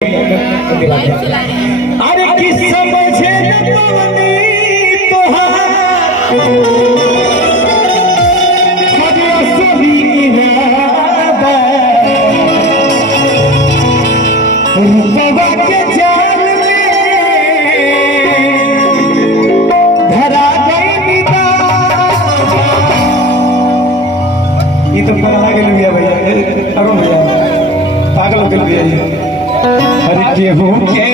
अरे किस समझे न पवनी तोहार असली इरादा रूपवा के जाल में धरा गई निदा। ये तो पगला के लिए भैया, अरुण भैया पागल के लिए। अरे केहू के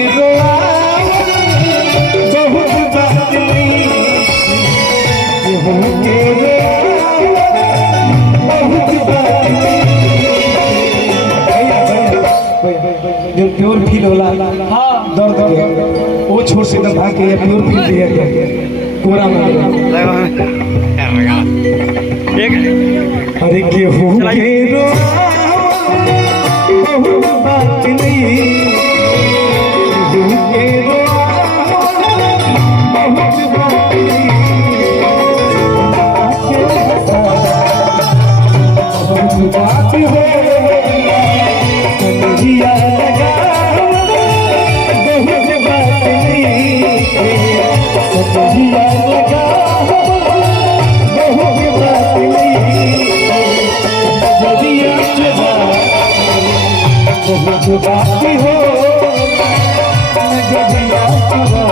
बहुत बात नहीं, केहू के बहुत बात नहीं। जो प्योर फील होला दर्द के वो छोड़ से दबा के प्योर फील दिया पूरा में। अरे केहू के बहुत बात नहीं, बहुत बात नहीं। बहुत बात हो कन्हैया लगा, बहुत बात नहीं कन्हैया लगा, बहुत बात नहीं। जदिया चुरा बहुत बात हो जदिया चुरा,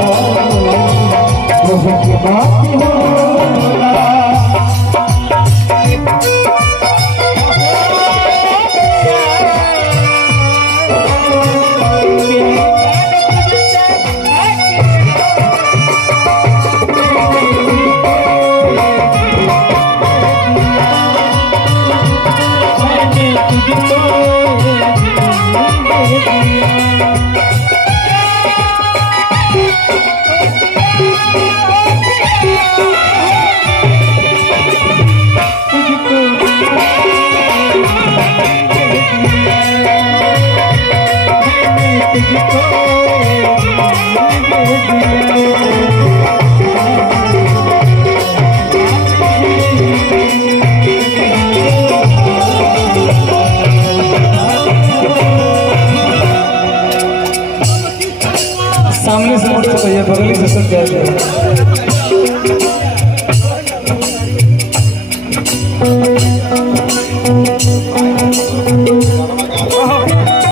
बहुत बात हो। सामने से मोटर भैया बगल से सब